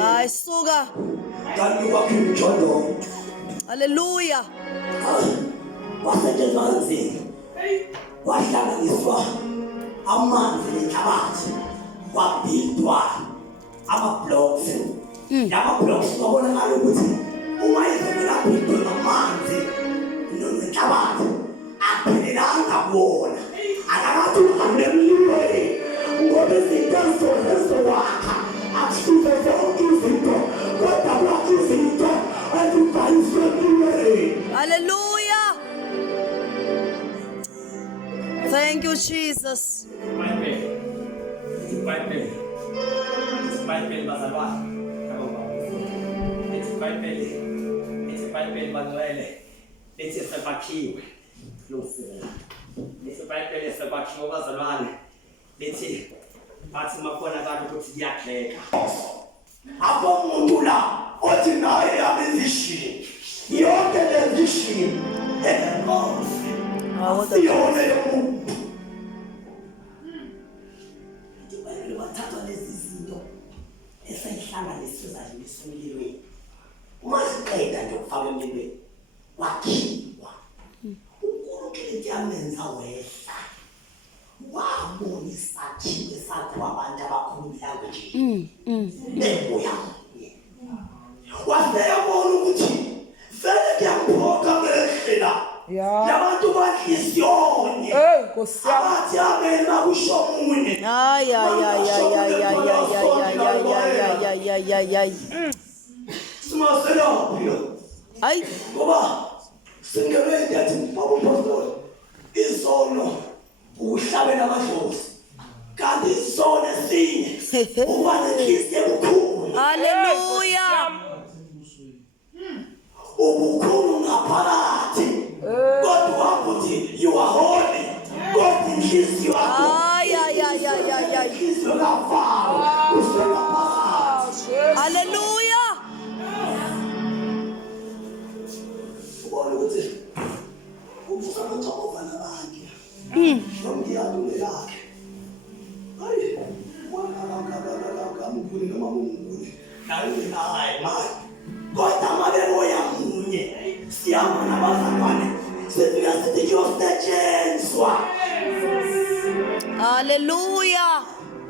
Hayi suka. Hallelujah. Wasetshenzwa kanzima wahlanganiswa amanzi nenhlabathi kwabhidwa ama-blocks lama-blocks babonakala ukuthi uma izovela abhidwe ngamanzi nenhlabathi aphelelanga kuwona akakathi uhambe emlilweni ngoba izinto ezizowakha akusizo zonke izinto kodwa kwakho izinto ezibhaliswe emlilweni. Hallelujah. Thank you, Jesus. Apho umuntu la othi naye abezishini yonke lezishini enenkosi asiyona yomuntu ndibayele bathatha lezi zinto esayihlanganiswe zazimiswa emlilweni uma siqeda nje ukufaka emlilweni wakhiwa uNkulunkulu yamenza wehla wabona isakhiwo esakhiwa abantu abakhuluma nje ebuya waseyabona ukuthi vele kuyamphotha ngehlela labantu badlisiyonye abathi amen makusho omunye simaselaphi Hayi ngoba singebendi athi babapostoli izono uhlabela amadlozi kanti izono esinye uba nenhliziyo ebukhulu. Hallelujah. Ubukhulu ngaphakathi kodwa wakuthi you are holy kodwa inhliziyo yakho inhliziyo kaFaro usemaphakathi. Hallelujah. Ubona ukuthi umfana uThixo nabanye nomdiyadule yakhe hayi wakakamkhulu noma umkhulu naye manje kodwa mabe moya munye siyama nabazalwane sifika sithi kuyosetshenzwa. Hallelujah.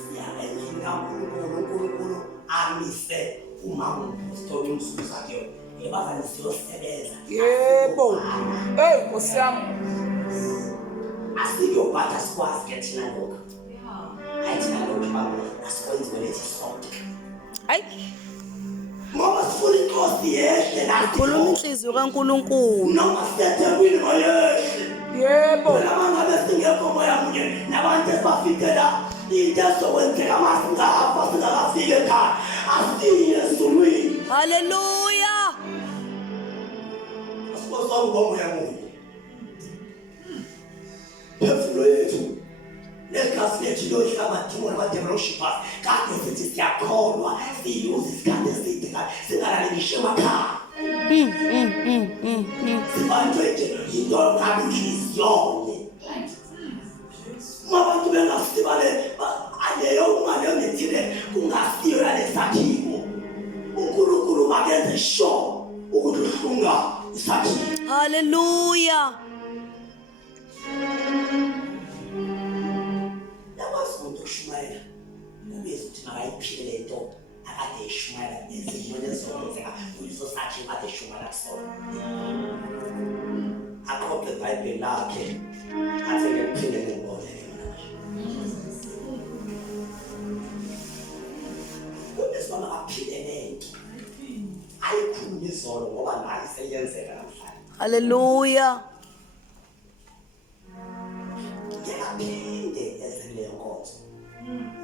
Siyalenga uNkulunkulu amise uma umpostoli umsuku sakhe ebafana siyosebenza. Yebo. Nkosi yami. Asiyophatha sikwazi ke thina lokho. Hayi thina lokho baba asikwenzi kwelethi sonke. Hayi. Ngoba sifuna inkosi yehle la Khuluma inhliziyo kaNkulunkulu. noma siyethembile ngoyehle. Yebo. Lama ngabe singekho moya munye nabantu esibafikela into ezokwenzeka masingafa singakafika ekhaya asiye ezulwini. Hallelujah. Asibosanga ngomoya munye. Phefumulo yethu negazi lethu loyihlabathi namademonshipas kade sithi siyakholwa siyuze isikhathi eside singalaleli ngisho emakhaya. Sibanjwe nje into ngabe inhliziyonye. Abantu bengasibale aleyo ungale ngethile kungasiyo yalesakhiwo. uNkulunkulu makenze sure ukuthi uhlunga isakhiwo. Hallelujah. Shumayela ubese ukuthi makayiphile lento akade eshumayela ezinto lezokwenzeka kuliso sakhe kade eshumayela kusona. Aqoqe iBhayibheli lakhe athi ngiphinde ngibone ubese mama aphile lento ayikhulume izolo ngoba nayo seyenzeka namhlanje. Hallelujah. Ngiyaphinde ezele nkonzo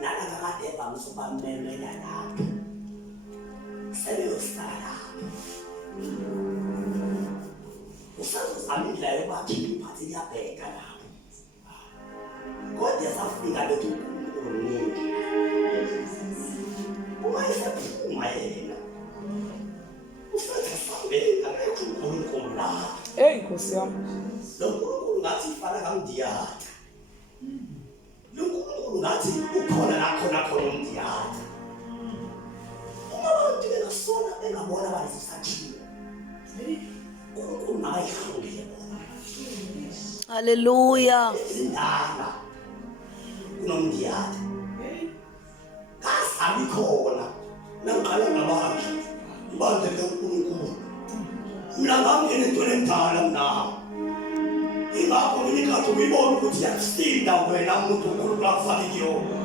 nalanga kade evamisa ukubamemela lapho sebeyosala usazozama indlela yokwakhiwa iphathi liyabheka lapho kodwa safika lethu uNkulunkulu mningi uma esephuma yena usazasambela ngekho uNkulunkulu lapho. Nkosi yami. Lo uNkulunkulu ngathi fana kamdiyana. Lo uNkulunkulu ngathi ukhona nakhona khona umdiyada. Uma abantu bengasona bengabona balesi sakhiwo, uNkulunkulu akayihlungile bona. Hallelujah. Izindala kunomdiyada. Kasabi khona nangqala ngabanje ibandla likaNkulunkulu. Mina ngangena entweni endala mnawo. Ingakho ngikathi uyibona ukuthi yakusinda wena umuntu uNkulunkulu akufanele kuyona.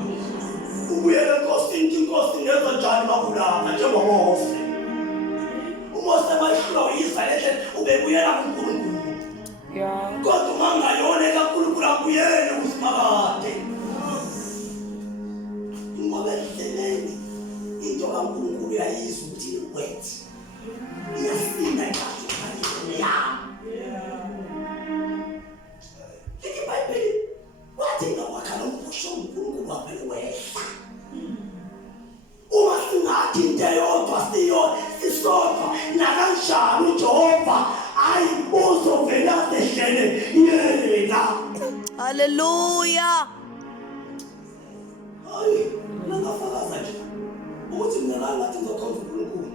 Ubuyele enkosini, inkosi ngenza njani makulapha njengoMose. uMose mayihlwa Israyeli ubebuyela kuNkulunkulu. Yeah. Kodwa mangayona kaNkulunkulu abuyele kusimakade. Ngoba endleleni into kaNkulunkulu yayizwa ukuthi ikwenze. Iyasinda ikhathi kanye yami. Lithi iBhayibheli wathi ngakwakhala umphusho uNkulunkulu wavele wehla. Uma singathi into eyodwa sisodwa nakanjani uJehova ayibuzo vela sehlele yena. Hallelujah. Hayi, ngingafakaza nje ukuthi mina ngathi ngizokhonza uNkulunkulu.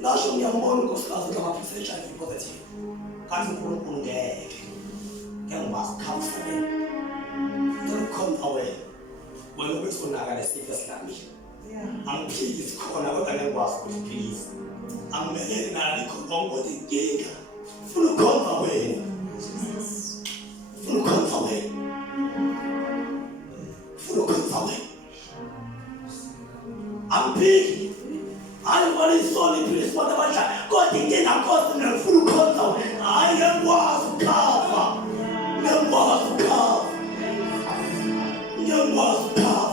Ngasho ngiyambona unkosikazi ngamaphilisi HIV positive. Kanti uNkulunkulu ngeke. Ngiyangibakhamusela. Ngikukhomba wena. Wena ubesonaka lesifo esidlamile. Angiphilisi khona kodwa ngiyakwazi ukuphilisa. Angimeleli nalikho konke inkinga. Funa ukukhomba wena. Funa ukukhomba wena. Funa ukukhomba wena. Angiphili. Hayi ngibona isona iphilisi abantu abadla kodwa inkinga nkosi mina ngifuna ukukhomba wena. Hayi ngiyakwazi ukukhava. Ngiyakwazi ukukhava. Ngiyakwazi ukukhava.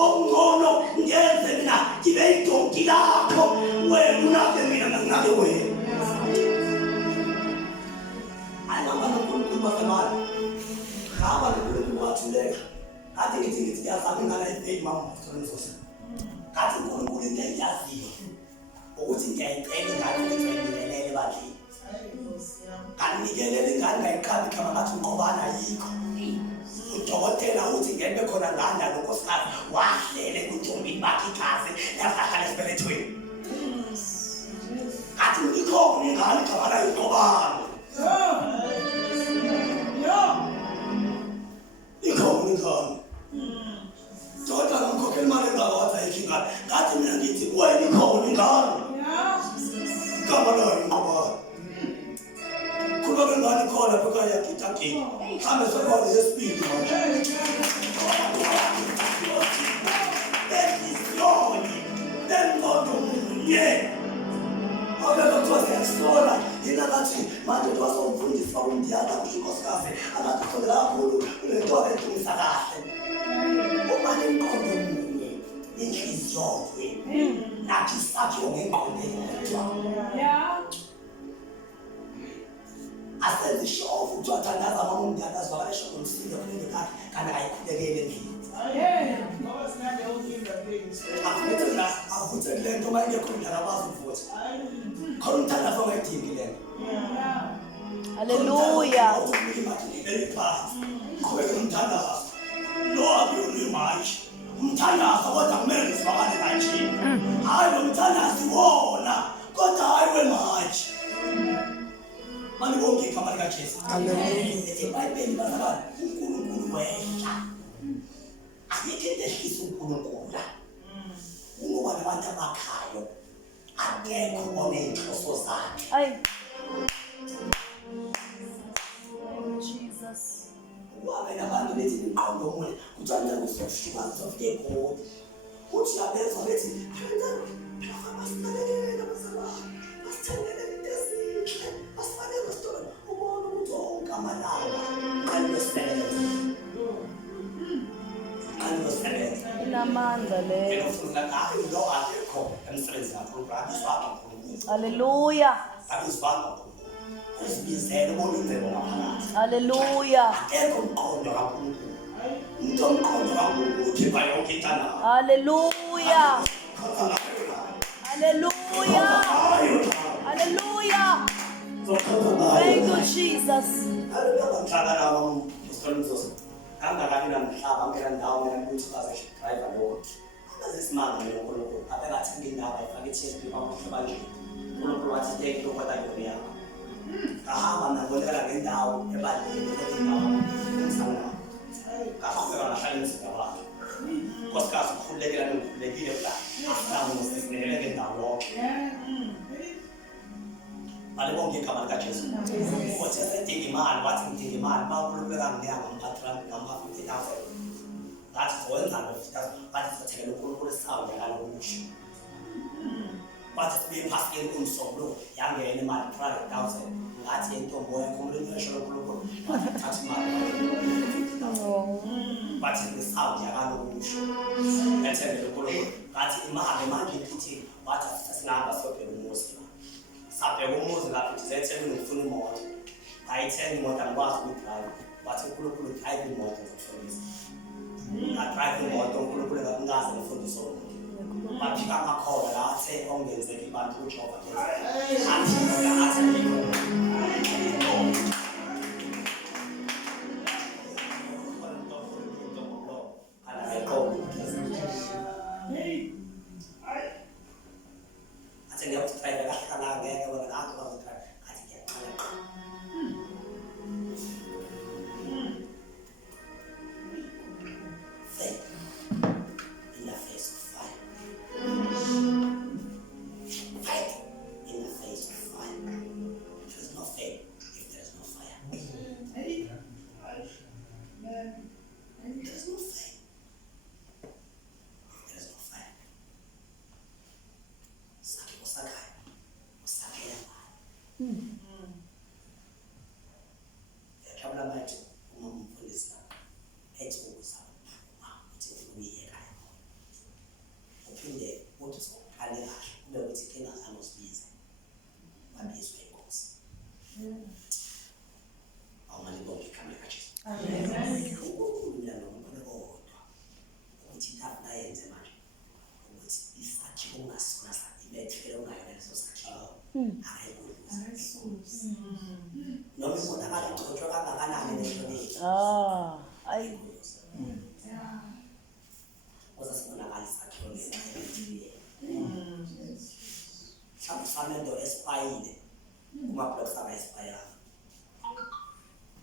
Ongcono ngenze mina ngibe idonki lakho wena unake mina nginake wena. Hayi mama uNkulunkulu bazalwane. Khaba uNkulunkulu wathuleka. Kade ngithi ngiyazama ngala ifaith mama uSolomon. Kade uNkulunkulu into engiyaziyo ukuthi ngiyayicela ngalo ukuthi ngiyelele badlini. Kangikelele ingane ngayiqhabi kama ngathi uqobana yikho. Udokotela uthi ngeke khona nganda lonkosikazi wahlele kuntombi bakhe igazi yazahlala esibelethweni. Kathi ngikho ngingane kabala iqobana. Ikho ngingane. Tota ngikhokhela imali engakwazi ayikingane. Ngathi mina ngithi wena ikho ngingane. Kama la iqobana. Kuba ngani khona phaka yakitaki. Kama sekho lesipili manje. Then God munye. Akakuthola yasola yena ngathi manje twasomfundisa umdiyada kushikosikaze akathola kakhulu lento ephumisa kahle. Uma nenqondo munye inhliziyo nathi sakho ngenqondo yodwa. Yeah. Asenze ishofu ukuthi wathandaza mama umdiyada azwakala esho ngomsindo kuleli khaya kana ayikhulekele endlini. Ngoba sinande ukinga ngeke. Akuthi le nto mayingekho indlela abazi ukuthi. Khona umthandazo ongayidingi le. Hallelujah. Qhubeka umthandazo. Lo akuyona manje. Umthandazo kodwa kumele sivakale kanje. Hayi lo mthandazo wona kodwa hayi wemanje. Mani bonke igama likaJesu. Hallelujah. iBhayibheli bazalwane uNkulunkulu wehla. Ayikho into ehlisa uNkulunkulu la. Ngoba nabantu abakhayo akekho onenhloso zakhe. Ay. Jesus. Wabe nabantu bethi iqondo omunye kuthanda ukushuka uzofike egoli. Uthi yabezwa bethi phela abasinakekela bazalwane. Basithandele into ezinhle. Asifanele usithola ubona ukuthi wonke amalanga qanisebenza. Qanisebenza. Inamandla le. Ufuna ngayo lo akekho emsebenzini kaNkulunkulu isibanga uNkulunkulu. Hallelujah. Isibanga uNkulunkulu. Usibizele ubone imvelo ngaphakathi. Hallelujah. Akekho umqondo kaNkulunkulu. Umuntu omqondo kaNkulunkulu ukhipha yonke into anayo. Hallelujah. Hallelujah. Hallelujah. Thank you, Jesus. Hallelujah. Ngicabanga nabo uSolomon. Angakabi mhlaba ngeke ndawo mina ukuthi baze driver lo azisimanga mina uNkulunkulu abekathi ngindaba ifake iTSP bakuhloba nje uNkulunkulu wathi take lo kwata yona yakho ahamba naboleka ngendawo ebalekile kodwa umsana akufika ngahlala emzini wakhe nkosikazi ukhululekela nokhululekile asamu sisinekele ngendawo yonke balibonke igama likaJesu uthi sidinga imali wathi ngidinga imali bakulubeka nginyanga ngaphathana ngama-50,000 ngathi zowenza lo-50,000 bathi sothekela uNkulunkulu isawuya kalokusho bathi sibuye ephasini kumsombuluko yangena imali 300,000 ngathi yentombo yakho esho loNkulunkulu wathi thatha imali 50,000 bathi ngisawuya kalokusho ethembele uNkulunkulu ngathi imali manje ithi bathi singahamba siyobheka umuzi sabheka umuzi lapho sizethelwe ngifuna imoto ayithenga imoto angikwazi ukudrive bathi uNkulunkulu drive imoto ngokufundisa drive imoto uNkulunkulu ngakungaze ngifundise umuntu baphika amakhoba la athe ongenzeki abantu uJehova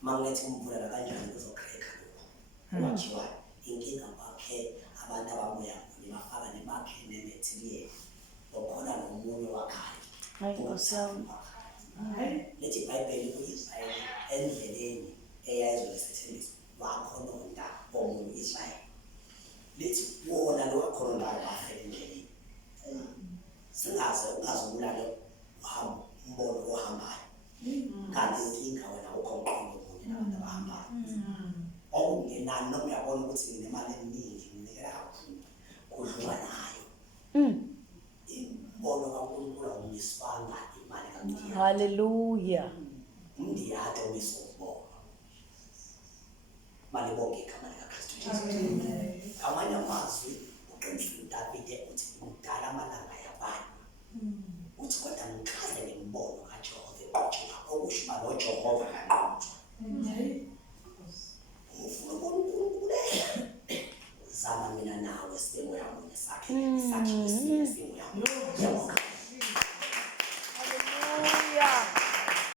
Magnetic umvula kanjani kuzokreka lokho wachiwa inkinga bakhe abantu ababuya ngibafaka nebakhe nemetriye okhona nomunye wakhaya ayikosami lethi iBhayibheli kuIsrael endleleni eyayizolesethembiso wakhona unta omunye Israel lethi wona lo wakhona ndawo bafele endleleni singaze ungazulala uhamba umbono ohambayo kanti inkinga wena ukhonqondo abantu abahambayo okungenani noma uyabona ukuthi nginemali eningi nginikela kakhulu kudlula nayo imbono kaNkulunkulu awumiswanga imali kaNkulunkulu haleluya umndiyade omisobona balibonke igama likaKristu Jesu amanye amazwi uqinisile uDavide uthi kudala amalanga yabantu uthi kodwa ngikhaze nembono kaJehova eqotshwa okusho noJehova kanqotshwa